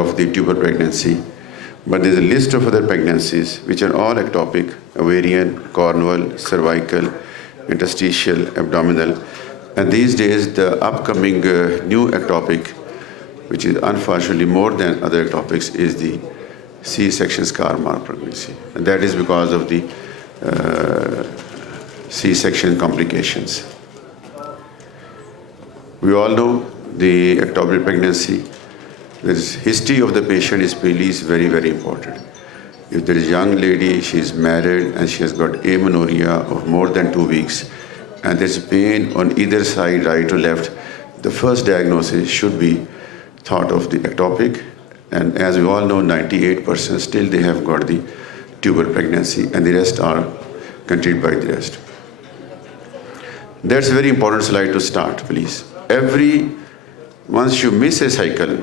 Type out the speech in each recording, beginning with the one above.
of the tubal pregnancy, but there's a list of other pregnancies which are all ectopic: ovarian, cornual, cervical, interstitial, abdominal. And these days, the upcoming new ectopic, which is unfortunately more than other ectopics, is the C-section scar mark pregnancy. And that is because of the C-section complications. We all know the ectopic pregnancy. The history of the patient is very, very important. If there is a young lady, she is married and she has got amenorrhea of more than 2 weeks, and there's pain on either side, right or left, the first diagnosis should be thought of the ectopic. And as we all know, 98% still they have got the tubal pregnancy, and the rest are controlled by the rest. That's a very important slide to start, please. Once you miss a cycle,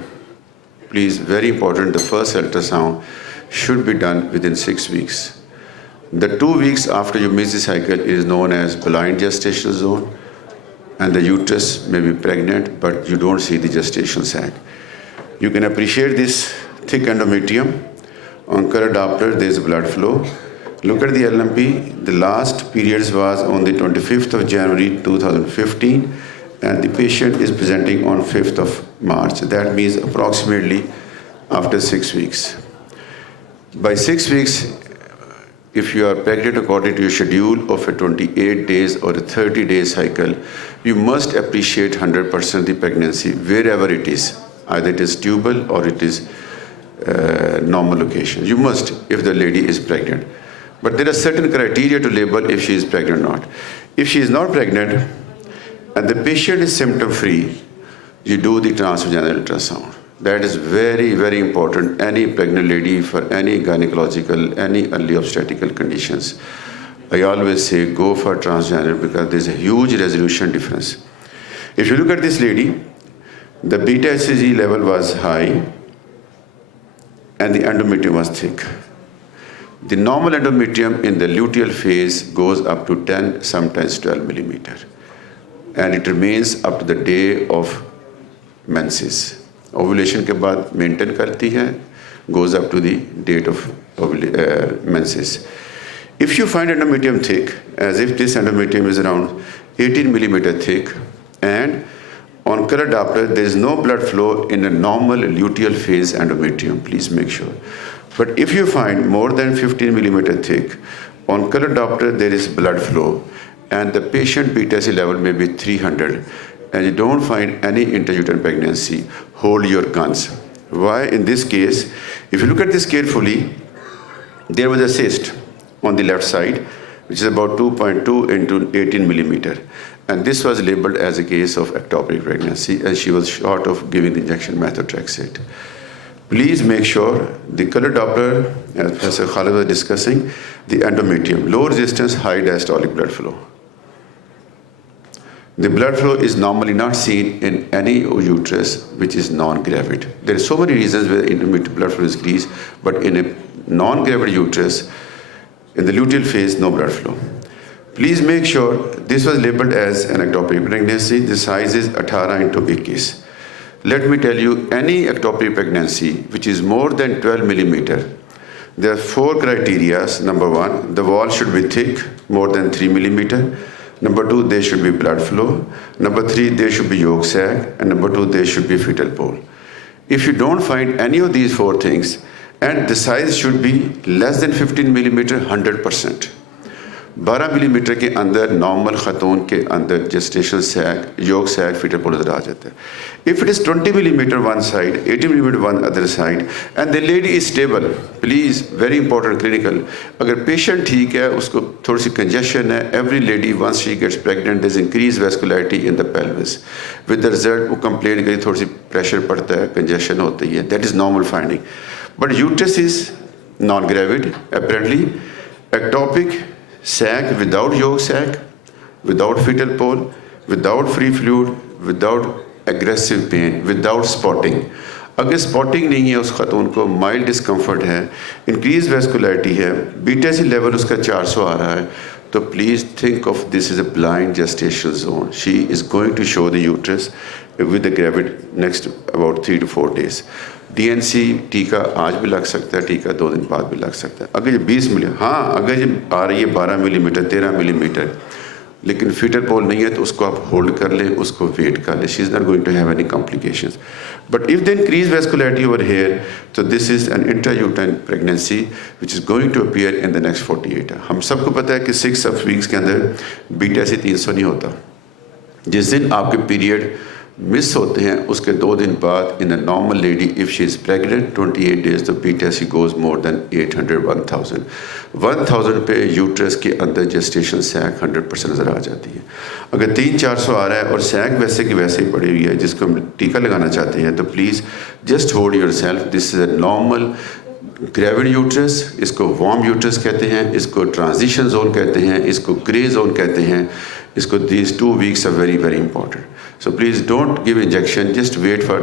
please, very important, the first ultrasound should be done within 6 weeks. The 2 weeks after you miss the cycle is known as blind gestational zone, and the uterus may be pregnant, but you don't see the gestational sac. You can appreciate this thick endometrium. On color Doppler, there is blood flow. Look at the LMP. The last periods was on the 25th of January 2015, and the patient is presenting on 5th of March. That means approximately after 6 weeks. By 6 weeks, if you are pregnant according to your schedule of a 28 days or a 30-day cycle, you must appreciate 100% the pregnancy wherever it is. Either it is tubal or it is normal location. You must, if the lady is pregnant. But there are certain criteria to label if she is pregnant or not. If she is not pregnant and the patient is symptom-free, you do the transvaginal ultrasound. That is very, very important. Any pregnant lady for any gynecological, any early obstetrical conditions, I always say go for transvaginal because there's a huge resolution difference. If you look at this lady, the beta HCG level was high and the endometrium was thick. The normal endometrium in the luteal phase goes up to 10, sometimes 12 millimeter. And it remains up to the day of menses. Ovulation के बाद maintain करती है, goes up to the date of menses. If you find endometrium thick, as if this endometrium is around 18 millimeter thick, and on color Doppler there is no blood flow in a normal luteal phase endometrium, please make sure. But if you find more than 15 millimeter thick, on color Doppler there is blood flow, and the patient beta HCG level may be 300, and you don't find any intrauterine pregnancy, hold your guns. Why? In this case, if you look at this carefully, there was a cyst on the left side, which is about 2.2 into 18 millimeter. And this was labeled as a case of ectopic pregnancy, and she was short of giving the injection methotrexate. Please make sure the color Doppler, as Professor Khalid was discussing, the endometrium, low resistance, high diastolic blood flow. The blood flow is normally not seen in any uterus which is non-gravid. There are so many reasons where intermittent blood flow is decreased, but in a non-gravid uterus, in the luteal phase, no blood flow. Please make sure this was labeled as an ectopic pregnancy. The size is 18 into 21. Let me tell you, any ectopic pregnancy which is more than 12 millimeter, there are 4 criteria. Number 1, the wall should be thick, more than 3 millimeter. Number 2, there should be blood flow. Number 3, there should be yolk sac. And number 2, there should be fetal pole. If you don't find any of these 4 things, and the size should be less than 15 millimeter, 100%. 12 millimeter के अंदर normal खतून के अंदर gestation sac, yolk sac, fetal pole नजर आ जाता है. If it is 20 millimeter one side, 18 millimeter one other side, and the lady is stable, please, very important clinical. अगर patient ठीक है, उसको थोड़ी सी congestion है, every lady once she gets pregnant, there's increased vascularity in the pelvis. With the result, वो complain करी थोड़ी सी pressure पड़ता है, congestion होती है. That is normal finding. But uterus is non-gravid, apparently, ectopic, sac without yolk sac, without fetal pole, without free fluid, without aggressive pain, without spotting. अगर spotting नहीं है उस खातून को, mild discomfort है, increased vascularity है, beta HCG level उसका 400 आ रहा है, तो please think of this as a blind gestational zone. She is going to show the uterus with the gravid next about 3 to 4 days. DNC टीका आज भी लग सकता है, टीका 2 दिन बाद भी लग सकता है। अगर ये 20 मिली, हाँ अगर ये आ रही है 12 मिलीमीटर 13 मिलीमीटर, लेकिन फीटल पोल नहीं है तो उसको आप होल्ड कर लें, उसको वेट कर लें, she is not going to have any complications. But if the increase vascularity over here, तो this is an intrauterine pregnancy which is going to appear in the next 48 hours. हम सबको पता है कि 6 वीक्स के अंदर बीटा से 300 नहीं होता। जिस दिन आपके पीरियड मिस होते हैं उसके 2 दिन बाद in a normal lady if she is pregnant 28 days, तो बीटा गोज़ मोर देन 800 1000 पे यूट्रस के अंदर जेस्टेशन सैक 100% नज़र आ जाती है। अगर 300-400 आ रहा है और सैक वैसे की वैसे ही पड़ी हुई है जिसको हम टीका लगाना चाहते हैं, तो please just hold your self, this is a normal gravid uterus, इसको वार्म यूट्रस कहते हैं, इसको ट्रांजिशन जोन कहते हैं, इसको ग्रे जोन कहते हैं, इसको these 2 weeks are very very important. So please don't give injection, just wait for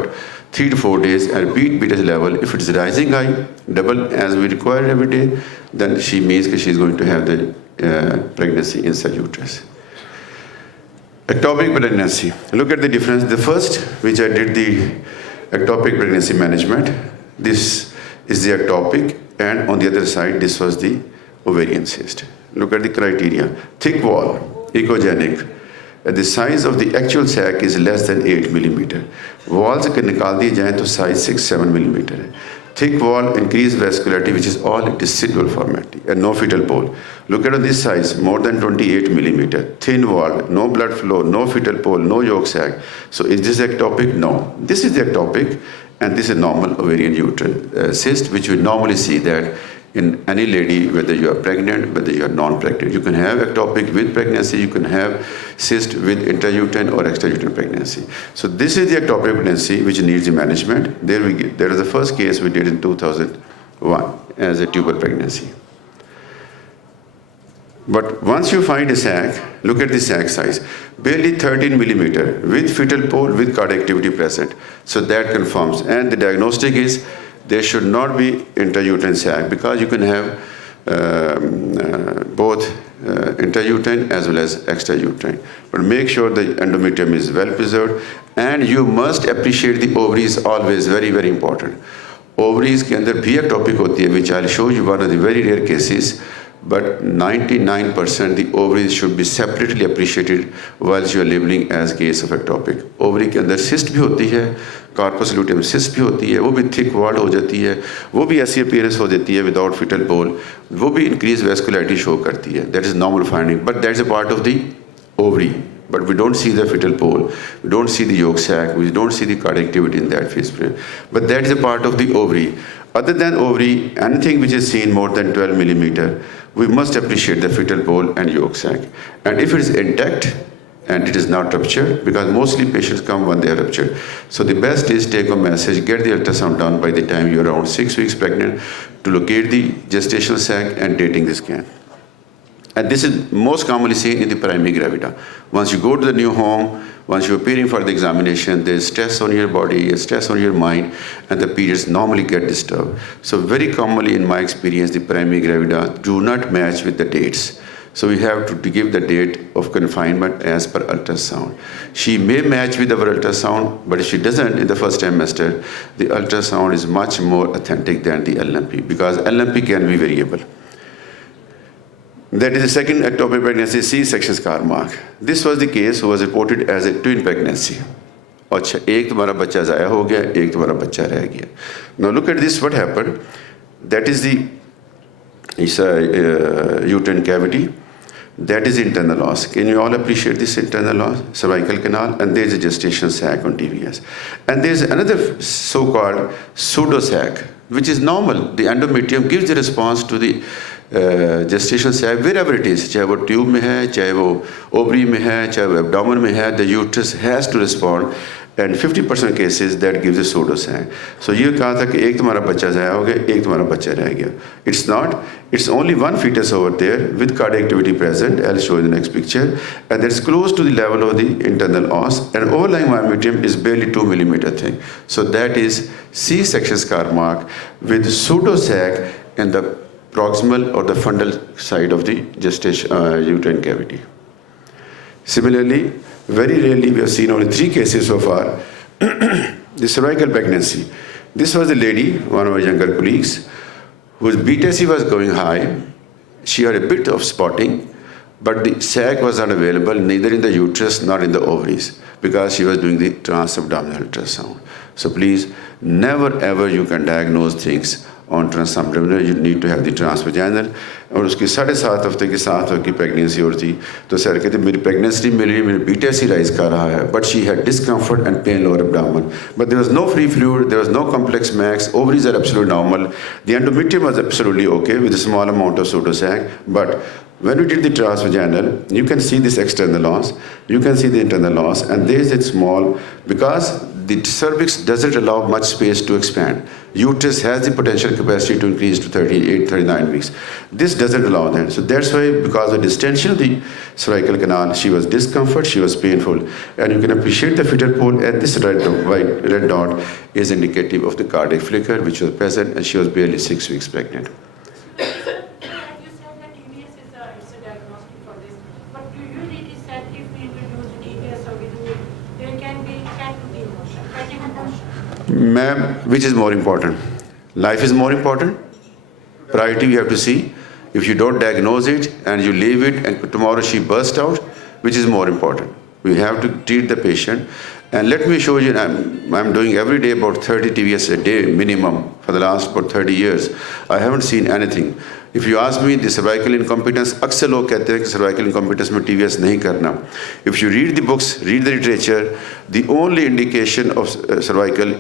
3 to 4 days and repeat beta level. If it's rising high, double as we require every day, then she means that she is going to have the pregnancy inside uterus. Ectopic pregnancy. Look at the difference. The first, which I did the ectopic pregnancy management, this is the ectopic, and on the other side, this was the ovarian cyst. Look at the criteria. Thick wall, ecogenic. The size of the actual sac is less than 8 millimeter. Walls अगर निकाल दिए जाएँ तो size 6-7 millimeter है. Thick wall, increased vascularity, which is all decidual formality, and no fetal pole. Look at this size, more than 28 millimeter. Thin wall, no blood flow, no fetal pole, no yolk sac. So is this ectopic? No. This is the ectopic, and this is normal ovarian uterine cyst, which we normally see that in any lady, whether you are pregnant, whether you are non-pregnant. You can have ectopic with pregnancy, you can have cyst with intrauterine or extrauterine pregnancy. So this is the ectopic pregnancy which needs the management. There is the first case we did in 2001 as a tubal pregnancy. But once you find a sac, look at the sac size, barely 13 millimeter with fetal pole with cardiac activity present. So that confirms, and the diagnostic is there should not be intrauterine sac, because you can have both intrauterine as well as extrauterine. But make sure the endometrium is well preserved, and you must appreciate the ovaries always, very very important. Ovaries के अंदर भी ectopic होती है, which I'll show you one of the very rare cases. But 99% the ovaries should be separately appreciated whilst you are labeling as case of ectopic. Ovary के अंदर cyst भी होती है, corpus luteum cyst भी होती है, वो भी thick walled हो जाती है, वो भी ऐसी appearance हो जाती है without fetal pole, वो भी increased vascularity show करती है. That is normal finding, but that is a part of the ovary. But we don't see the fetal pole, we don't see the yolk sac, we don't see the cardiac activity in that phase frame. But that is a part of the ovary. Other than ovary, anything which is seen more than 12 millimeter, we must appreciate the fetal pole and yolk sac. And if it is intact and it is not ruptured, because mostly patients come when they are ruptured. So the best is take a message, get the ultrasound done by the time you're around 6 weeks pregnant to locate the gestational sac and dating the scan. And this is most commonly seen in the primary gravida. Once you go to the new home, once you're appearing for the examination, there's stress on your body, stress on your mind, and the periods normally get disturbed. So very commonly in my experience, the primary gravida do not match with the dates. So we have to give the date of confinement as per ultrasound. She may match with our ultrasound, but if she doesn't in the first trimester, the ultrasound is much more authentic than the LMP, because LMP can be variable. That is the second ectopic pregnancy, C-section scar mark. This was the case who was reported as a twin pregnancy. अच्छा, एक तुम्हारा बच्चा ज़ाया हो गया, एक तुम्हारा बच्चा रह गया. Now look at this, what happened. That is the uterine cavity. That is internal loss. Can you all appreciate this internal loss? Cervical canal, and there is a gestation sac on TVS. And there is another so-called pseudo-sac, which is normal. The endometrium gives the response to the gestation sac wherever it is, चाहे वो tube में है, चाहे वो ovary में है, चाहे वो एब्डोमेन में है, the uterus has to respond, and 50% cases that gives a pseudo sac. So ये कहा था कि एक तुम्हारा बच्चा ज़ाया हो गया, एक तुम्हारा बच्चा रह गया. It's not. It's only one fetus over there with cardiac activity present. I'll show you the next picture, and that's close to the level of the internal os, and overlying myometrium is barely 2 millimeter thick. So that is C-section scar mark with pseudo sac in the proximal or the fundal side of the gestation uterine cavity. Similarly, very rarely we have seen only 3 cases so far. The cervical pregnancy. This was a lady, one of our younger colleagues, whose BTC was going high. She had a bit of spotting, but the sac was not available neither in the uterus nor in the ovaries because she was doing the transabdominal ultrasound. So please, never ever you can diagnose things on transabdominal. You need to have the transvaginal. और उसकी 7.5 हफ्ते की 7 हफ्ते की pregnancy और थी तो sir कहते मेरी प्रेगनेंसी मिल रही है मेरी BTC राइज कर रहा है but she had discomfort and pain lower abdomen but there was no free fluid, there was no complex max, ovaries are absolutely normal, the endometrium was absolutely okay with a small amount of pseudosac, but when we did the transvaginal, you can see this external loss, you can see the internal loss, and there is a small, because the cervix doesn't allow much space to expand. Uterus has the potential capacity to increase to 38, 39 weeks. This doesn't allow that. So that's why, because of distension of the cervical canal, she was discomfort, she was painful. And you can appreciate the fetal pole, and this red dot is indicative of the cardiac flicker, which was present, and she was barely 6 weeks pregnant. Ma'am, which is more important? Life is more important? Priority you have to see. If you don't diagnose it and you leave it and tomorrow she bursts out, which is more important? We have to treat the patient. And let me show you, I'm doing every day about 30 TVS a day minimum for the last about 30 years. I haven't seen anything. If you ask me, the cervical incompetence, अक्सर लोग कहते हैं कि cervical incompetence में TVS नहीं करना. If you read the books, read the literature, the only indication of cervical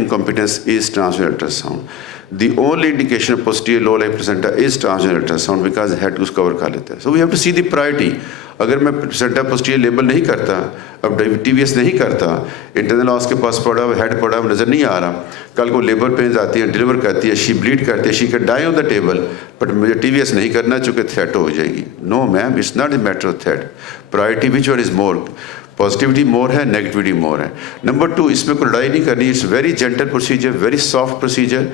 incompetence is transvaginal ultrasound. The only indication of posterior low lying placenta is transvaginal ultrasound because head को cover कर लेता है. So we have to see the priority. अगर मैं placenta posterior label नहीं करता, अब TVS नहीं करता, इंटरनल लॉस के पास पड़ा हुआ, हेड पड़ा हुआ नजर नहीं आ रहा, कल को लेबर पेन्स आती है, डिलीवर करती है, शी ब्लीड करती है, she can die on the table, but मुझे TVS नहीं करना चूँकि थ्रेट हो जाएगी. No ma'am, it's not a matter of threat. Priority which one is more? Positivity more है, नेगेटिविटी मोर है. नंबर 2, इसमें कोई लड़ाई नहीं करनी. It's very gentle procedure, very soft procedure,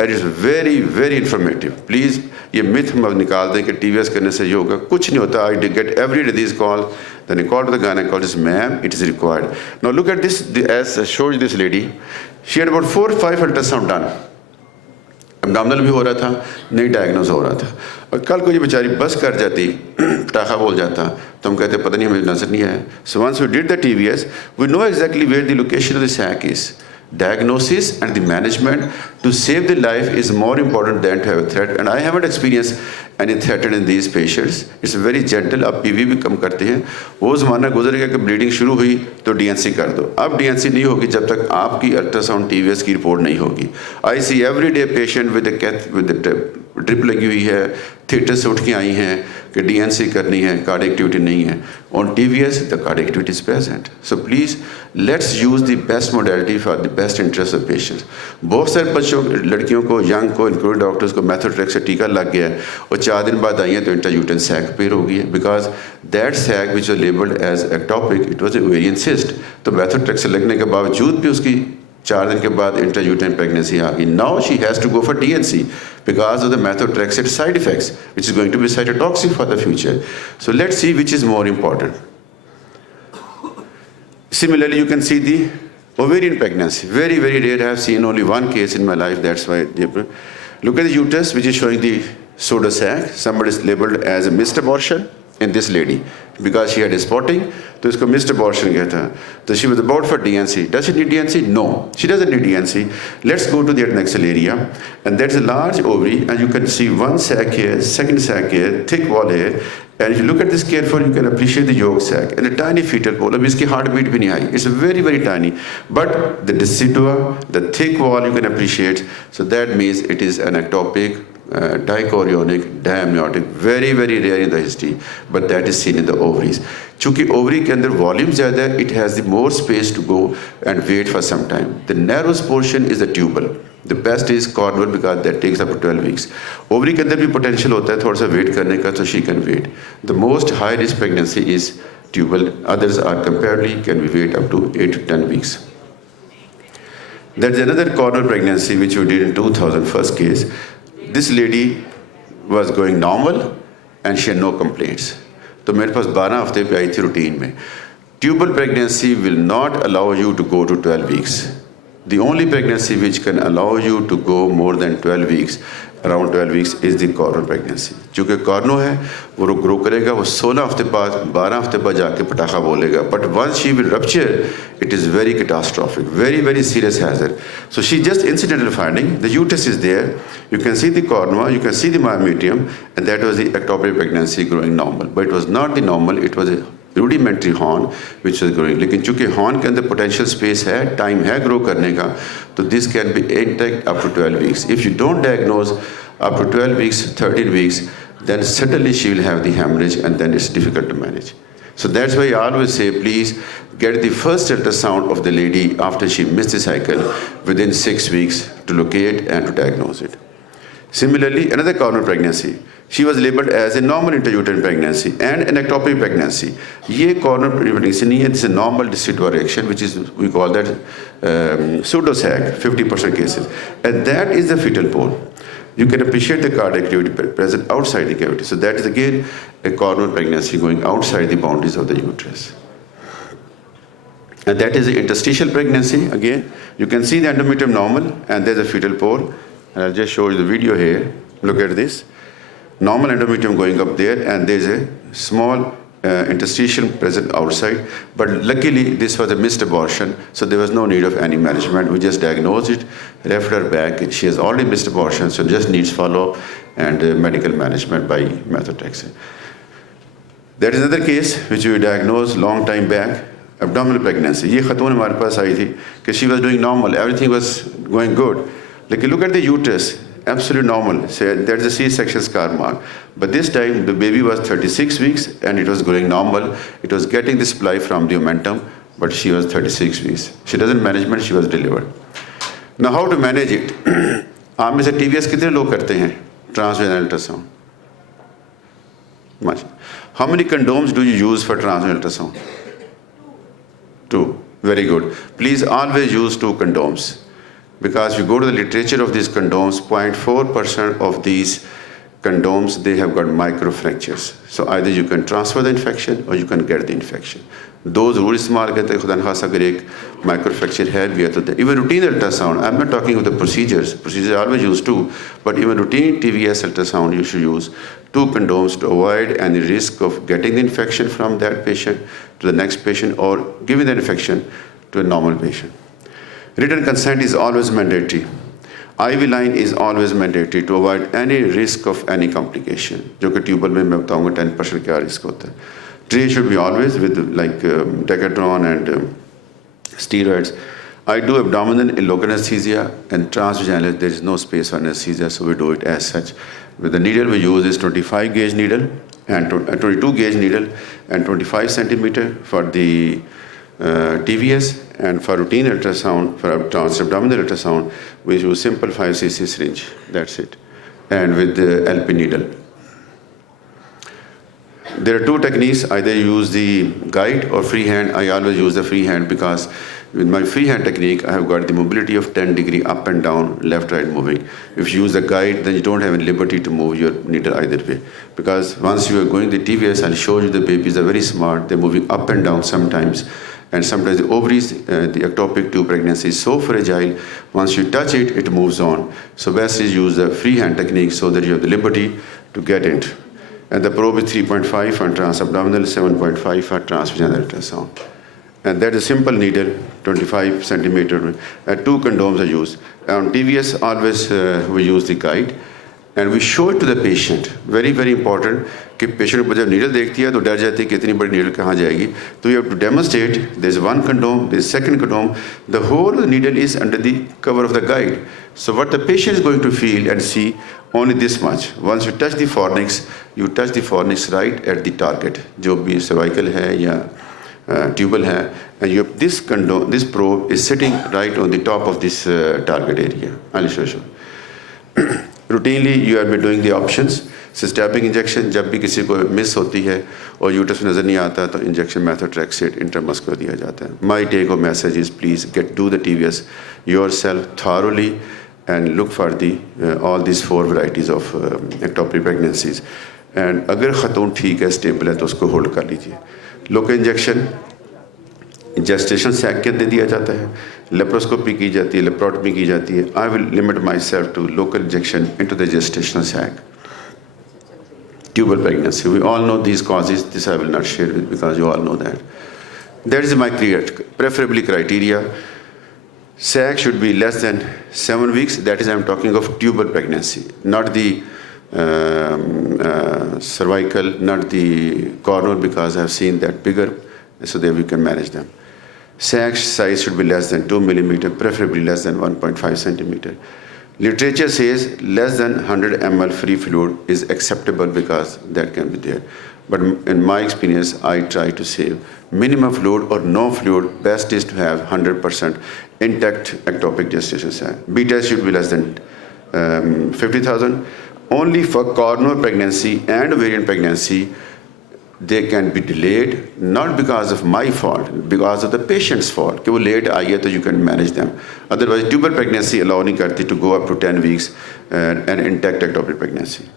and it's very very informative. Please ये मिथ हम निकाल दें कि TVS करने से ये होगा. कुछ नहीं होता. I get every day this call. Then I called the gynecologist, ma'am, it is required. Now look at this, as I showed you this lady, she had about 4 or 5 ultrasound done. Abdominal भी हो रहा था, नहीं diagnose हो रहा था. और कल को ये बेचारी बस कर जाती, टाखा बोल जाता, तो हम कहते पता नहीं हमें नजर नहीं आया. So once we did the TVS, we know exactly where the location of the sac is. Diagnosis and the management to save the life is more important than to have a threat. And I haven't experienced any threat in these patients. It's very gentle. अब PV भी कम करते हैं. वो ज़माना गुजर गया कि bleeding शुरू हुई तो DNC कर दो. अब DNC नहीं होगी जब तक आपकी अल्ट्रासाउंड TVS की रिपोर्ट नहीं होगी. I see every day patient with the drip लगी हुई है, थिएटर से उठ के आई हैं कि DNC करनी है, कार्डियक एक्टिविटी नहीं है. On TVS, the cardiac activity is present. So please, let's use the best modality for the best interest of patients. बहुत सारे बच्चों, लड़कियों को, यंग को, इंक्लूडिंग डॉक्टर्स को मैथोट्रेक्स से टीका लग गया है और 4 दिन बाद आई है तो इंट्रायूटेरन सैक पेयर हो गई है. Because that sac which was labelled as ectopic, it was a ovarian cyst. तो मैथोट्रेक्स से लगने के बावजूद भी उसकी 4 दिन के बाद इंट्रायूटेरन प्रेगनेंसी आ गई. Now she has to go for DNC because of the methotrexate side effects, which is going to be cytotoxic for the future. So let's see which is more important. Similarly, you can see the ovarian pregnancy. Very, very rare. I have seen only one case in my life. That's why. Look at the uterus, which is showing the pseudosac. Somebody is labeled as a missed abortion in this lady because she had a spotting. तो इसको missed abortion कहता है. So she was about for DNC. Does she need DNC? No, she doesn't need DNC. Let's go to the adnexal area, and that's a large ovary, and you can see one sac here, second sac here, thick wall here. And if you look at this carefully, you can appreciate the yolk sac and a tiny fetal pole. अब इसकी heartbeat भी नहीं आई. It's very, very tiny. But the decidua, the thick wall, you can appreciate. So that means it is an ectopic, dichorionic, diamniotic, very, very rare in the history. But that is seen in the ovaries. चूँकि ovary के अंदर volume ज़्यादा है, it has the more space to go and wait for some time. The narrowest portion is the tubal. The best is cornwall because that takes up to 12 weeks. Ovary के अंदर भी potential होता है थोड़ा सा wait करने का, so she can wait. The most high risk pregnancy is tubal. Others are comparably can be wait up to 8 to 10 weeks. There's another cornwall pregnancy which we did in 2000, first case. This lady was going normal and she had no complaints. तो मेरे पास 12 हफ्ते पे आई थी routine में. Tubal pregnancy will not allow you to go to 12 weeks. The only pregnancy which can allow you to go more than 12 weeks, around 12 weeks, is the corno pregnancy. क्योंकि corno है, वो grow करेगा, वो 16 हफ्ते बाद, 12 हफ्ते बाद जाके पटाखा बोलेगा. But once she will rupture, it is very catastrophic, very, very serious hazard. So she just incidental finding, the uterus is there, you can see the cornua, you can see the myometrium, and that was the ectopic pregnancy growing normal. But it was not the normal, it was a rudimentary horn which was growing. लेकिन चूंकि horn के अंदर potential space है, time है grow करने का, तो this can be intact up to 12 weeks. If you don't diagnose up to 12 weeks, 13 weeks, then suddenly she will have the hemorrhage and then it's difficult to manage. So that's why I always say, please get the first ultrasound of the lady after she missed the cycle within 6 weeks to locate and to diagnose it. Similarly, another corner pregnancy. She was labeled as a normal intrauterine pregnancy and an ectopic pregnancy. ये corner pregnancy नहीं है, this is a normal decidual erection, which is, we call that pseudo-sag, 50% cases. And that is the fetal pole. You can appreciate the cardiac activity present outside the cavity. So that is again a corner pregnancy going outside the boundaries of the uterus. And that is the interstitial pregnancy. Again, you can see the endometrium normal and there's a fetal pole. And I'll just show you the video here. Look at this. Normal endometrium going up there, and there's a small interstitial present outside. But luckily, this was a missed abortion, so there was no need of any management. We just diagnosed it, left her back. She has already missed abortion, so just needs follow and medical management by methotrexate. That is another case which we diagnosed long time back, abdominal pregnancy. ये खतून हमारे पास आई थी कि she was doing normal, everything was going good. Like look at the uterus. Absolutely normal. So there's a C-section scar mark. But this time the baby was 36 weeks and it was growing normal. It was getting the supply from the omentum, but she was 36 weeks. She doesn't management, she was delivered. Now how to manage it? आप में से TVS कितने लोग करते हैं? Transvaginal ultrasound. Much. How many condoms do you use for transvaginal ultrasound? 2. Very good. Please always use 2 condoms. Because if you go to the literature of these condoms, 0.4% of these condoms, they have got microfractures. So either you can transfer the infection or you can get the infection. Those who इस्तेमाल करते हैं खुदा न खासा अगर एक microfracture है भी है तो even routine ultrasound, I'm not talking of the procedures. Procedures are always used too, but even routine TVS ultrasound you should use 2 condoms to avoid any risk of getting the infection from that patient to the next patient or giving the infection to a normal patient. Written consent is always mandatory. IV line is always mandatory to avoid any risk of any complication. जो कि tubal में मैं बताऊंगा 10% क्या risk होता है. Tray should be always with like Decathlon and steroids. I do abdominal in local anesthesia and transvaginal. There is no space for anesthesia, so we do it as such. With the needle we use is 25 gauge needle and 22 gauge needle and 25 centimeter for the TVS, and for routine ultrasound, for transabdominal ultrasound, we use simple 5cc syringe. That's it. And with the LP needle. There are 2 techniques. Either you use the guide or freehand. I always use the freehand because with my freehand technique, I have got the mobility of 10 degree up and down, left, right moving. If you use the guide, then you don't have any liberty to move your needle either way. Because once you are going the TVS, I'll show you the babies are very smart. They're moving up and down sometimes. And sometimes the ovaries, the ectopic tube pregnancy is so fragile, once you touch it, it moves on. So best is use the freehand technique so that you have the liberty to get it. And the probe is 3.5 for transabdominal, 7.5 for transvaginal ultrasound. And that is simple needle, 25 centimeter, and 2 condoms are used. On TVS, always we use the guide. And we show it to the patient. Very, very important. कि patient को जब needle देखती है तो डर जाती है कि इतनी बड़ी नीडल कहाँ जाएगी. तो you have to demonstrate there is 1 condom, there is 2nd condom. The whole needle is under the cover of the guide. So what the patient is going to feel and see only this much. Once you touch the fornix, you touch the fornix right at the target. जो भी cervical है या tubal है, and you have this condom, this probe is sitting right on the top of this target area. I'll show you. Routinely you have been doing the options. Systemic injection जब भी किसी को miss होती है और uterus नज़र नहीं आता तो इंजेक्शन methotrexate इंट्रामस्कुलर दिया जाता है. My take home message is please do the TVS yourself thoroughly and look for the all these 4 varieties of ectopic pregnancies. And अगर ख़तून ठीक है, स्टेबल है तो उसको होल्ड कर लीजिए. Local injection जेस्टेशन सैक के अंदर दिया जाता है, लेप्रोस्कोपी की जाती है, लेप्रोटमी की जाती है. I will limit myself to local injection into the gestational sac. Tubal pregnancy, we all know these causes. This I will not share with because you all know that. That is my preferably criteria. Sac should be less than 7 weeks. That is, I am talking of tubal pregnancy, not the cervical, not the corner, because I have seen that bigger, so that we can manage them. Sac size should be less than 2 millimeter, preferably less than 1.5 centimeter. Literature says less than 100 ml free fluid is acceptable because that can be there. But in my experience, I try to save minimum fluid or no fluid. Best is to have 100% intact ectopic gestation sac. Beta should be less than 50,000. Only for corner pregnancy and ovarian pregnancy, they can be delayed, not because of my fault, because of the patient's fault. कि वो late आई है तो you can manage them. Otherwise, tubal pregnancy allow नहीं करती to go up to 10 weeks and intact ectopic pregnancy.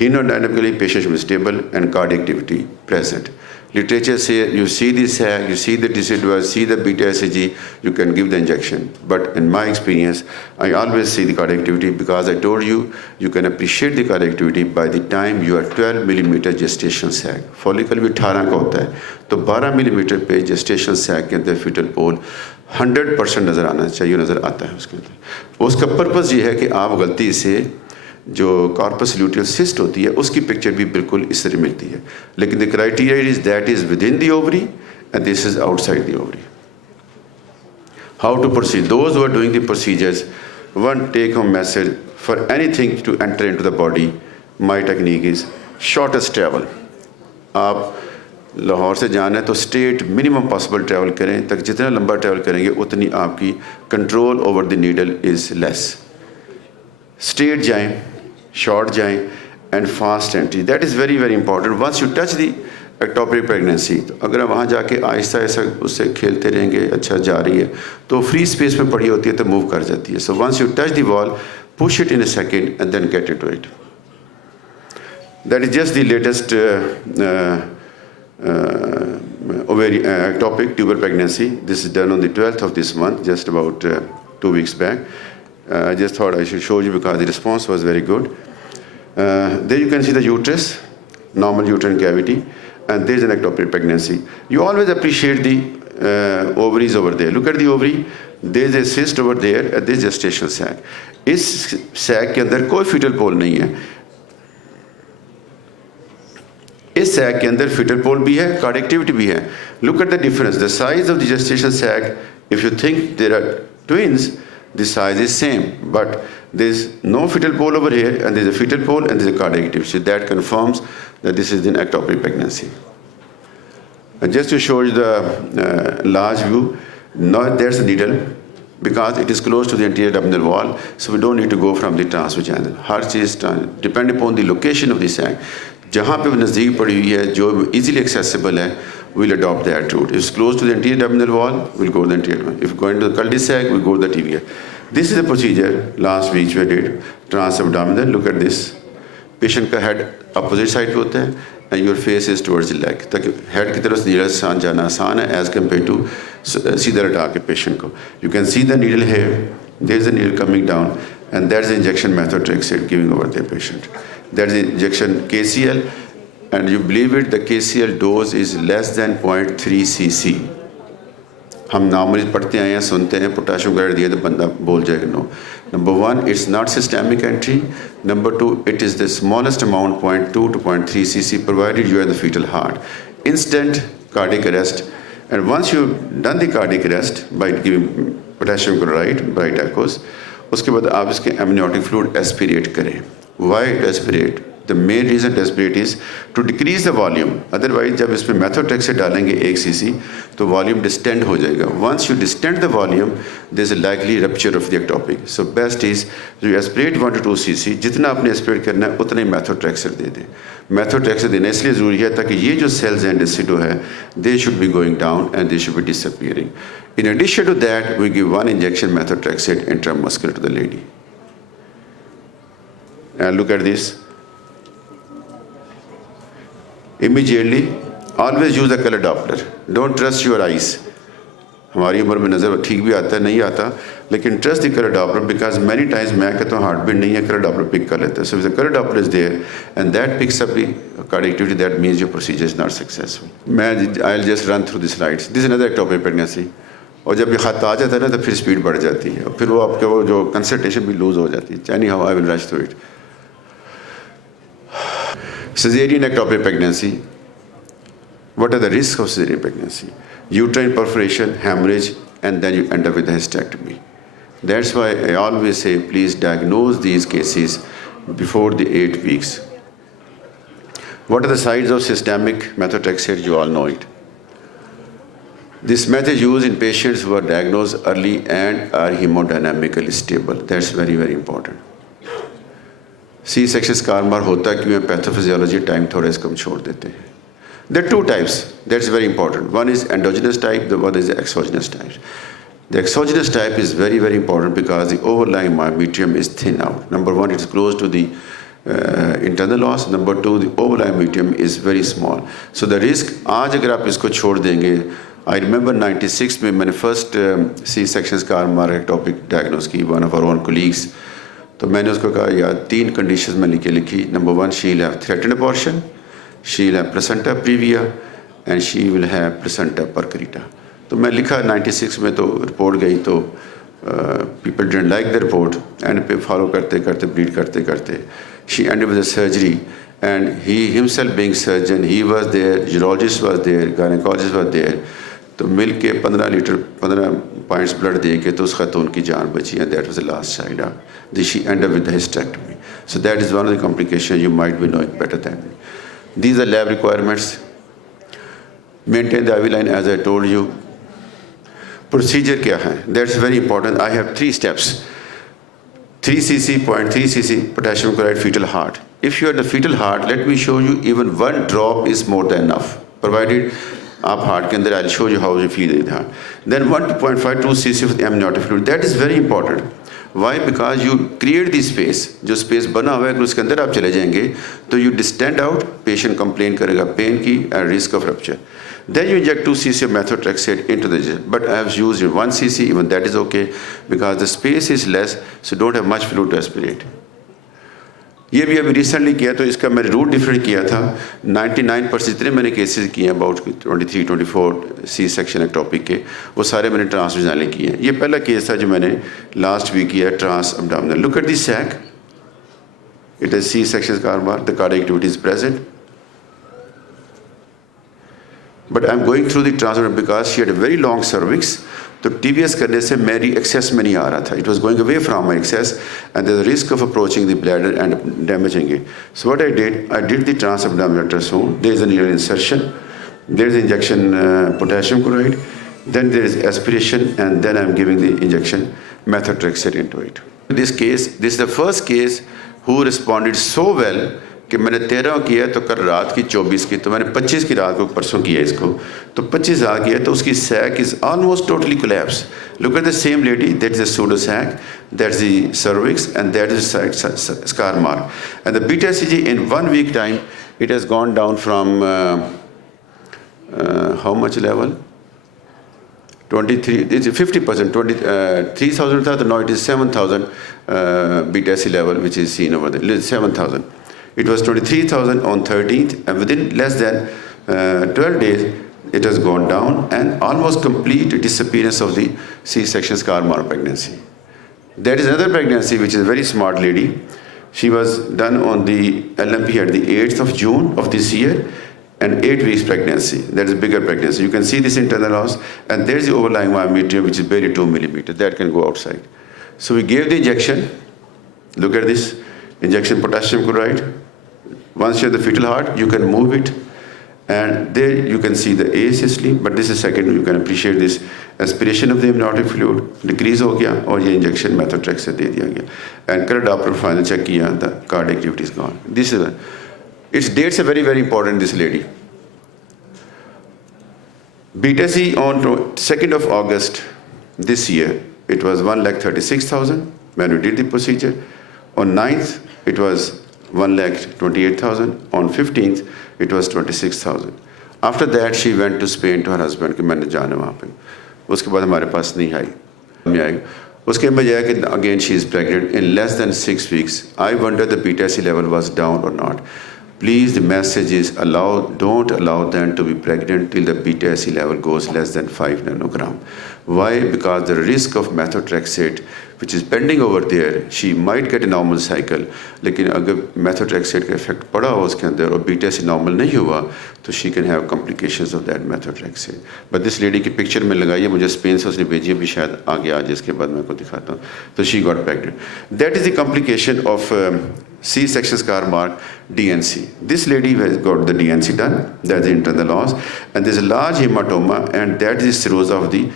Hemodynamically, patient should be stable and cardiac activity present. Literature says you see the sac, you see the deciduous, see the beta SAG, you can give the injection. But in my experience, I always see the cardiac activity because I told you, you can appreciate the cardiac activity by the time you are 12 millimeter gestational sac. Follicle भी 18 का होता है, तो 12 millimeter पे gestational sac के अंदर fetal pole 100% नज़र आना चाहिए, नज़र आता है उसके अंदर. उसका पर्पज़ ये है कि आप गलती से जो कॉर्पस ल्यूटियल सिस्ट होती है उसकी पिक्चर भी बिल्कुल इस तरह मिलती है, लेकिन the criteria is that is within the ovary and this is outside the ovary. How to proceed? Those who are doing the procedures, one take home message for anything to enter into the body. My technique is shortest travel. आप लाहौर से जाना है तो straight minimum possible travel करें, तक जितना लंबा travel करेंगे उतनी आपकी control over the needle is less. Straight जाएं, शॉर्ट जाएं and fast entry. That is very very important. Once you touch the ectopic pregnancy, तो अगर आप वहाँ जाके आहिस्ता आहिस्ता उससे खेलते रहेंगे, अच्छा जा रही है तो फ्री स्पेस में पड़ी होती है तो मूव कर जाती है. So once you touch the wall, push it in a second and then get it to it. That is just the latest ectopic tubal pregnancy. This is done on the 12th of this month, just about 2 weeks back. I just thought I should show you because the response was very good. There you can see the uterus, normal uterine cavity, and there is an ectopic pregnancy. You always appreciate the ovaries over there. Look at the ovary. There is a cyst over there, and there is gestational sac. इस sac के अंदर कोई fetal pole नहीं है. इस sac के अंदर fetal pole भी है, cardiac activity भी है. Look at the difference. The size of the gestational sac, if you think there are twins, the size is same, but there is no fetal pole over here, and there is a fetal pole and there is a cardiac activity. So that confirms that this is an ectopic pregnancy. And just to show you the large view, now there's the needle because it is close to the anterior abdominal wall, so we don't need to go from the transvaginal. Her cheese depend upon the location of the sac. जहाँ पे वो नज़दीक पड़ी हुई है, जो easily accessible है, we'll adopt that route. If it's close to the anterior abdominal wall, we'll go to the anterior one. If going to the cul-de-sac, we'll go to the tibia. This is a procedure last week we did, transabdominal. Look at this. Patient का head opposite side पे होता है and your face is towards the leg. ताकि head की तरफ से needle आसान जाना आसान है as compared to सीधा रटा के patient को. You can see the needle here. There is a needle coming down and that's the injection methotrexate giving over the patient. That is injection KCL, and you believe it, the KCL dose is less than 0.3 cc. हम normally पढ़ते आए हैं, सुनते हैं potassium chloride दिया तो बंदा बोल जाएगा no. Number one, it's not systemic entry. Number two, it is the smallest amount, 0.2 to 0.3 cc, provided you have the fetal heart. Instant cardiac arrest, and once you've done the cardiac arrest by giving potassium chloride, bright echoes, उसके बाद आप इसके amniotic fluid aspirate करें. Why to aspirate? The main reason to aspirate is to decrease the volume. Otherwise, जब इसमें methotrexate डालेंगे 1 cc, तो volume distend हो जाएगा. Once you distend the volume, there is a likely rupture of the ectopic. So best is you aspirate 1 to 2 cc. जितना आपने aspirate करना है उतना ही methotrexate दे दें. Methotrexate देना इसलिए ज़रूरी है ताकि ये जो cells हैं decido है, they should be going down and they should be disappearing. In addition to that, we give 1 injection methotrexate intramuscular to the lady. And look at this. Immediately, always use a color Doppler. Don't trust your eyes. हमारी उम्र में नज़र ठीक भी आता है, नहीं आता, लेकिन trust the colour Doppler because many times मैं कहता हूँ हार्ट बीट नहीं है, कलर डॉपलर पिक कर लेता है. So the colour Doppler is there and that picks up the cardiac activity, that means your procedure is not successful. मैं I will just run through the slides. This is another ectopic pregnancy. और जब ये खत आ जाता है ना तो फिर स्पीड बढ़ जाती है और फिर वो आपके वो जो कंसंट्रेशन भी लूज हो जाती है. Any how I will rush through it. Cesarean ectopic pregnancy. What are the risks of cesarean pregnancy? Uterine perforation, hemorrhage, and then you end up with a hysterectomy. That's why I always say, please diagnose these cases before the 8 weeks. What are the sides of systemic methotrexate? You all know it. This method is used in patients who are diagnosed early and are hemodynamically stable. That's very, very important. C section scar mark होता क्यों है? Pathophysiology time थोड़ा इसको हम छोड़ देते हैं. There two types, that's very important. One is endogenous type, the one is exogenous type. The exogenous type is very very important because the overlying myometrium is thin out. Number one, it is close to the internal loss. Number two, the overlying myometrium is very small. So the risk, आज अगर आप इसको छोड़ देंगे, I remember 96 में मैंने first C section scar मार ectopic diagnose की, one of our own colleagues. तो मैंने उसको कहा यार 3 कंडीशंस में लिखी. Number 1, she will have threatened abortion, she will have placenta previa and she will have placenta percreta. तो मैं लिखा 96 में, तो रिपोर्ट गई तो people didn't like the report. And पे फॉलो करते करते ब्लीड करते करते she ended with a surgery and he himself being surgeon, he was there, urologist was there, gynaecologist was there. तो मिल के 15 लीटर 15 पॉइंट्स ब्लड दे के तो उस खतून की जान बची है. That was the last child. She ended up with the hysterectomy. So that is one of the complications you might be knowing better than me. These are lab requirements. Maintain the IV line as I told you. Procedure क्या है? That's very important. I have 3 steps. 3 cc, 0.3 cc potassium chloride fetal heart. If you are the fetal heart, let me show you even 1 drop is more than enough. Provided आप heart के अंदर, I'll show you how you feel in the heart. Then 1.52 cc of the amniotic fluid. That is very important. Why? Because you create the space. जो space बना हुआ है अगर उसके अंदर आप चले जाएंगे तो you distend out, patient complain करेगा pain की and risk of rupture. Then you inject 2 cc of methotrexate into the chest. But I have used 1 cc, even that is okay because the space is less, so don't have much fluid to aspirate. ये भी अभी recently किया तो इसका मैंने root different किया था. 99% जितने मैंने केसेस किए हैं अबाउट 23-24 सी सेक्शन एक्टोपिक के, वो सारे मैंने ट्रांसवेजानल किए हैं. ये पहला केस था जो मैंने लास्ट वीक किया है, transabdominal. Look at this sac, it is C section scar मार, the cardiac activity is present. But I am going through the trans because she had a very long cervix. तो TVS करने से मेरी access में नहीं आ रहा था. It was going away from my access and there is risk of approaching the bladder and damaging it. So what I did the trans abdominal ultrasound. There is a needle insertion, there is injection potassium chloride, then there is aspiration and then I am giving the injection methotrexate into it. This is the first case who responded so well कि मैंने 13 किया तो कल रात की 24 की, तो मैंने 25 की रात को परसों किया इसको, तो 25 आ गया तो उसकी sac is almost totally collapse. Look at the same lady, that is a pseudo sac, that is the cervix and that is scar mark. And the beta CG in 1 week time it has gone down from how much level 23, it's 50%, 3,000 था तो now it is 7,000 beta C level which is seen over there, 7,000. It was 23,000 on 13th and within less than 12 days it has gone down and almost complete disappearance of the C-section scar mark pregnancy. There is another pregnancy which is a very smart lady. She was done on the LMP at the 8th of June of this year. And 8 weeks pregnancy, that is bigger pregnancy. You can see this internal loss, and there is the overlying myometrium which is barely 2 millimeters. That can go outside. So we gave the injection. Look at this injection, potassium chloride. Once you have the fetal heart, you can move it, and there you can see the AS is asleep. But this is second. You can appreciate this aspiration of the amniotic fluid decrease हो गया और ये injection methotrexate दे दिया गया. And current Doppler final check किया, the cardiac activity is gone. This is its dates are very, very important, this lady. Beta C on 2nd of August this year, it was 1,36,000 when we did the procedure. On 9th, it was 1,28,000. On 15th, it was 26,000. After that, she went to Spain to her husband कि मैंने जाना वहाँ पे. उसके बाद हमारे पास नहीं आई में आएगा। उसके बाद है कि again she is pregnant in less than 6 weeks. I wonder the beta-C level was down or not. Please, the message is don't allow them to be pregnant till the beta-C level goes less than 5 nanogram. Why? Because the risk of methotrexate, which is pending over there, she might get a normal cycle. लेकिन अगर methotrexate का effect पड़ा हो उसके अंदर और beta-C normal नहीं हुआ, तो she can have complications of that methotrexate. But this lady की picture में लगाई है, मुझे स्पेन से उसने भेजी है, अभी शायद आगे आ जाए, इसके बाद मैं आपको दिखाता हूँ. तो she got pregnant. That is the complication of C-section scar mark DNC. This lady has got the DNC done, that's the internal loss, and there's a large hematoma, and that is cirrhosis of the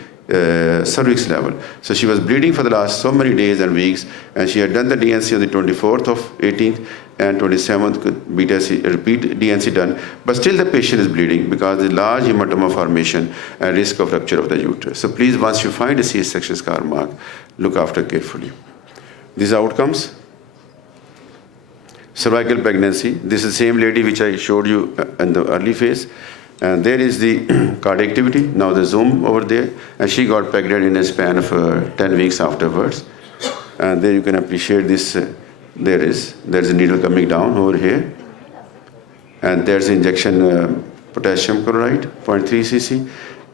cervix level. So she was bleeding for the last so many days and weeks, and she had done the DNC on the 24th of 18th and 27th beta-C, repeat DNC done, but still the patient is bleeding because the large hematoma formation and risk of rupture of the uterus. So please, once you find a C-section scar mark, look after carefully. These outcomes. Cervical pregnancy. This is the same lady which I showed you in the early phase. And there is the cardiac activity. Now the zoom over there. And she got pregnant in a span of 10 weeks afterwards. And there you can appreciate this. There's a needle coming down over here. And there's injection potassium chloride, 0.3 cc.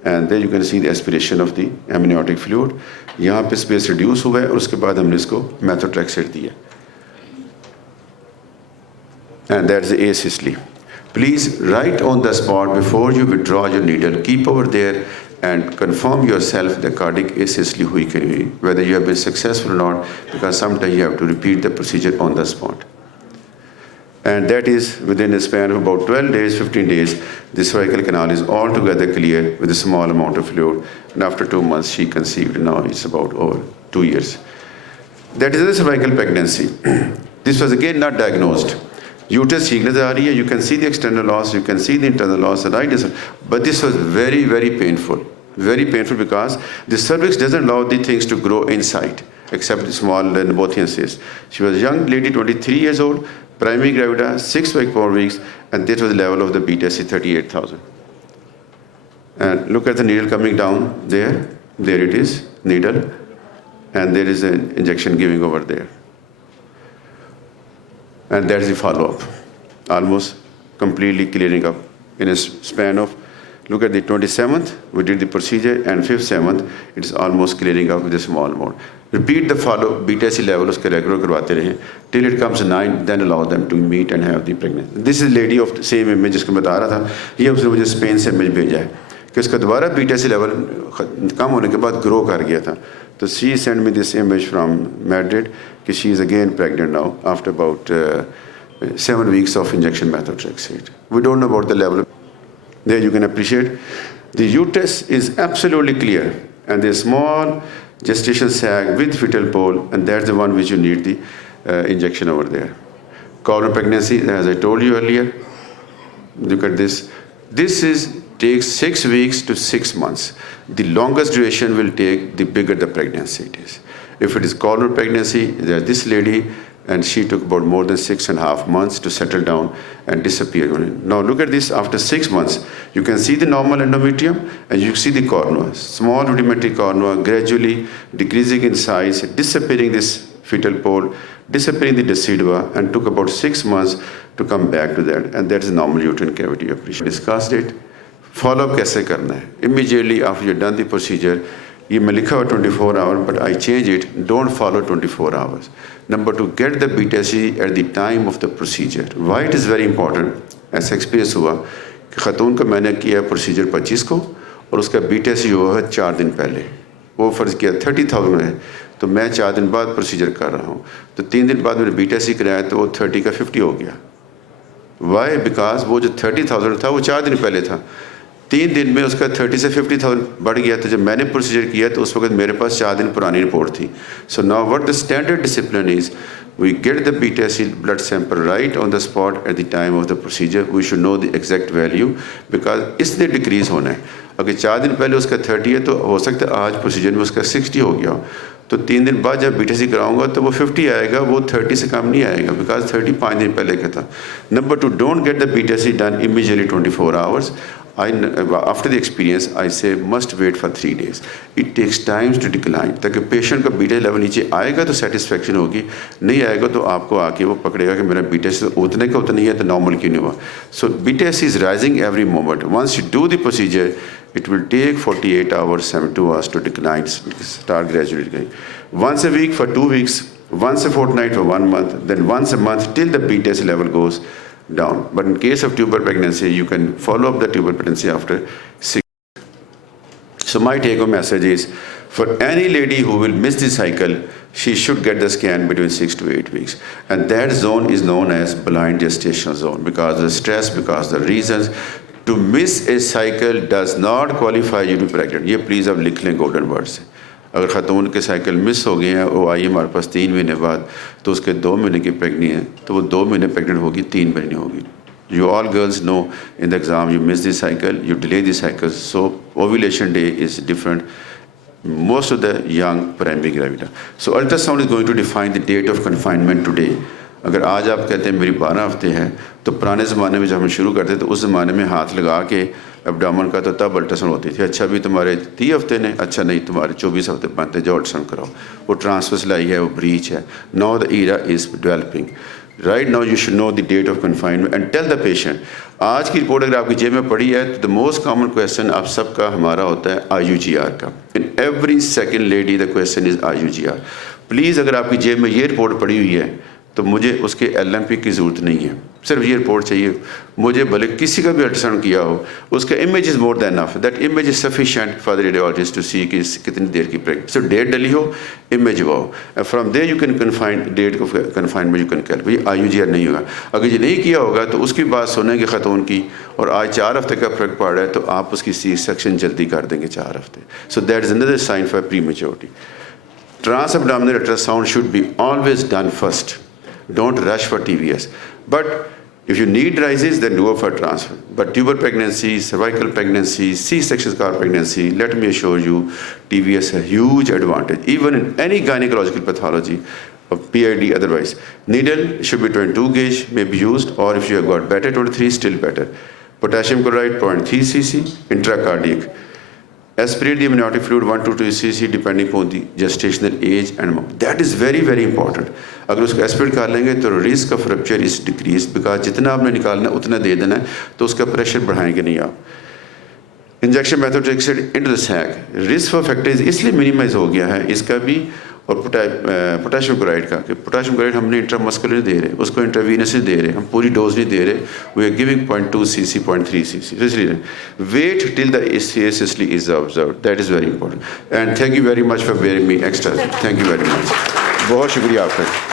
And there you can see the aspiration of the amniotic fluid. यहाँ पे space reduce हुआ है और उसके बाद हमने इसको methotrexate दिया. And that's the asystole. Please, right on the spot before you withdraw your needle, keep over there and confirm yourself the cardiac asystole hui ki nahi, whether you have been successful or not, because sometimes you have to repeat the procedure on the spot. And that is within a span of about 12 days, 15 days, the cervical canal is altogether clear with a small amount of fluid. And after 2 months, she conceived. Now it's about over 2 years. That is the cervical pregnancy. This was again not diagnosed. Uterus ठीक नजर आ रही है, you can see the external loss, you can see the internal loss, right? But this was very, very painful because the cervix doesn't allow the things to grow inside, except the small Nabothian cyst. She was a young lady, 23 years old, primary gravida, 6 weeks, 4 weeks, and this was the level of the beta-C 38,000. And look at the needle coming down there it is, needle, and there is an injection giving over there. And that's the follow-up, almost completely clearing up in a span of, look at the 27th, we did the procedure, and 5th, 7th, it's almost clearing up with a small amount. Repeat the follow, beta-C level, uska regular करवाते रहें, till it comes 9, then allow them to meet and have the pregnancy. This is lady of the same image जिसको बता रहा था, ये उसने मुझे Spain से इमेज भेजा है, कि उसका दोबारा beta-C level कम होने के बाद grow कर गया था. So she sent me this image from Madrid, that she is again pregnant now after about 7 weeks of injection methotrexate. We don't know about the level. There you can appreciate. The uterus is absolutely clear, and there's small gestation sac with fetal pole, and that's the one which you need the injection over there. Coronary pregnancy, as I told you earlier, look at this. This takes 6 weeks to 6 months. The longest duration will take, the bigger the pregnancy it is. If it is coronary pregnancy, there's this lady, and she took about more than 6.5 months to settle down and disappear. Now look at this, after 6 months, you can see the normal endometrium, and you see the cornua, small rudimentary cornua, gradually decreasing in size, disappearing this fetal pole, disappearing the decidua, and took about 6 months to come back to that. And that is normal uterine cavity. We discussed it. Follow-up कैसे करना है? Immediately after you've done the procedure, ये मैं लिखा हुआ 24 hours, but I change it. Don't follow 24 hours. Number 2, get the beta-C at the time of the procedure. Why it is very important? ऐसा experience हुआ कि ख़तून को मैंने किया procedure 25 को, और उसका beta-C हुआ है 4 दिन पहले. वो फर्ज किया 30,000 है, तो मैं 4 दिन बाद procedure कर रहा हूँ. तो 3 दिन बाद मैंने beta-C कराया तो वो 30 का 50 हो गया. Why? Because वो जो 30,000 था वो 4 दिन पहले था. 3 दिन में उसका 30 से 50,000 बढ़ गया. तो जब मैंने प्रोसीजर किया तो उस वक्त मेरे पास 4 दिन पुरानी रिपोर्ट थी. So now what the standard discipline is, we get the beta-C blood sample right on the spot at the time of the procedure. We should know the exact value, because इसने decrease होना है. अगर 4 दिन पहले उसका 30 है तो हो सकता है आज प्रोसीजर में उसका 60 हो गया हो. तो 3 दिन बाद जब beta-C कराऊंगा तो वो 50 आएगा, वो 30 से कम नहीं आएगा, बिकॉज 30 5 दिन पहले का था. Number 2, don't get the beta-C done immediately 24 hours. after the experience, I say must wait for 3 days. It takes time to decline. ताकि पेशेंट का बीटा लेवल नीचे आएगा तो सेटिस्फेक्शन होगी, नहीं आएगा तो आपको आके वो पकड़ेगा कि मेरा बीटा उतने का उतना ही है तो नॉर्मल क्यों नहीं हुआ. So beta is rising every moment. Once you do the procedure, it will take 48 hours, 72 hours to decline, start gradually declining. Once a week for 2 weeks, once a fortnight for 1 month, then once a month till the BTS level goes down. But in case of tubal pregnancy, you can follow up the tubal pregnancy after 6. So my take-home message is, for any lady who will miss the cycle, she should get the scan between 6 to 8 weeks. And that zone is known as blind gestational zone because of the stress, because of the reasons. To miss a cycle does not qualify you to be pregnant. ये please आप लिख लें golden words से. अगर ख़ातून के cycle miss हो गए हैं, वो आई हमारे पास 3 महीने बाद, तो उसके 2 महीने की प्रेगनेंट है, तो वो 2 महीने प्रेगनेंट होगी, 3 महीने होगी. You all girls know in the exam you miss the cycle, you delay the cycle, so ovulation day is different. Most of the young primary gravida. So ultrasound is going to define the date of confinement today. अगर आज आप कहते हैं मेरी 12 हफ्ते हैं, तो पुराने ज़माने में जब हम शुरू करते तो उस ज़माने में हाथ लगा के एब्डोमेन का तो तब अल्ट्रासाउंड होती थी. अच्छा भी तुम्हारे 30 हफ्ते ने, अच्छा नहीं तुम्हारे 24 हफ्ते बनते, जो अल्ट्रासाउंड कराओ. वो ट्रांसवर्स लाई है, वो ब्रीच है. Now the era is developing. Right now you should know the date of confinement and tell the patient. आज की रिपोर्ट अगर आपकी जेब में पड़ी है तो द मोस्ट कॉमन क्वेश्चन आप सबका हमारा होता है IUGR का. In every second lady the question is IUGR. Please अगर आपकी जेब में ये रिपोर्ट पड़ी हुई है तो मुझे उसके LMP की ज़रूरत नहीं है, सिर्फ ये रिपोर्ट चाहिए मुझे. भले किसी का भी अल्ट्रासाउंड किया हो, उसका image is more than enough. That image is sufficient for the radiologist to see कि कितनी देर की प्रेगनेंसी. सो डेट डली हो, इमेज वो हो, from there you can confine date of confinement you can cal. भाई IUGR नहीं होगा. अगर ये नहीं किया होगा तो उसकी बात सुनेंगे ख़तून की, और आज 4 हफ्ते का फर्क पड़ रहा है तो आप उसकी C-सेक्शन जल्दी कर देंगे 4 हफ्ते. So that is another sign for prematurity. Trans-abdominal ultrasound should be always done first. Don't rush for TVS. But if you need rises, then do it for transfer. But tubal pregnancy, cervical pregnancy, C-section scar pregnancy, let me assure you, TVS has a huge advantage. Even in any gynecological pathology, of PID otherwise. Needle should be 22 gauge, may be used, or if you have got better 23, still better. Potassium chloride 0.3 cc, intracardiac. Aspirate the amniotic fluid 1 to 2 cc depending upon the gestational age and amount. That is very very important. अगर उसको aspirate कर लेंगे तो risk of rupture is decrease, because जितना आपने निकालना है उतना दे देना है, तो उसका प्रेशर बढ़ाएंगे नहीं आप. Injection methotrexate into the sac, risk for factors इसलिए मिनिमाइज हो गया है इसका भी, और पोटेशियम क्लोराइड का, कि पोटेशियम क्लोराइड हमने इंट्रामस्कुलर नहीं दे रहे, उसको इंट्रावीनस नहीं दे रहे, हम पूरी डोज नहीं दे रहे. We are giving 0.2 cc 0.3 cc. इसलिए वेट टिल द सिस्ली is observe. That is very important. And thank you very much for bearing me extra. Thank you very much. बहुत शुक्रिया आपका.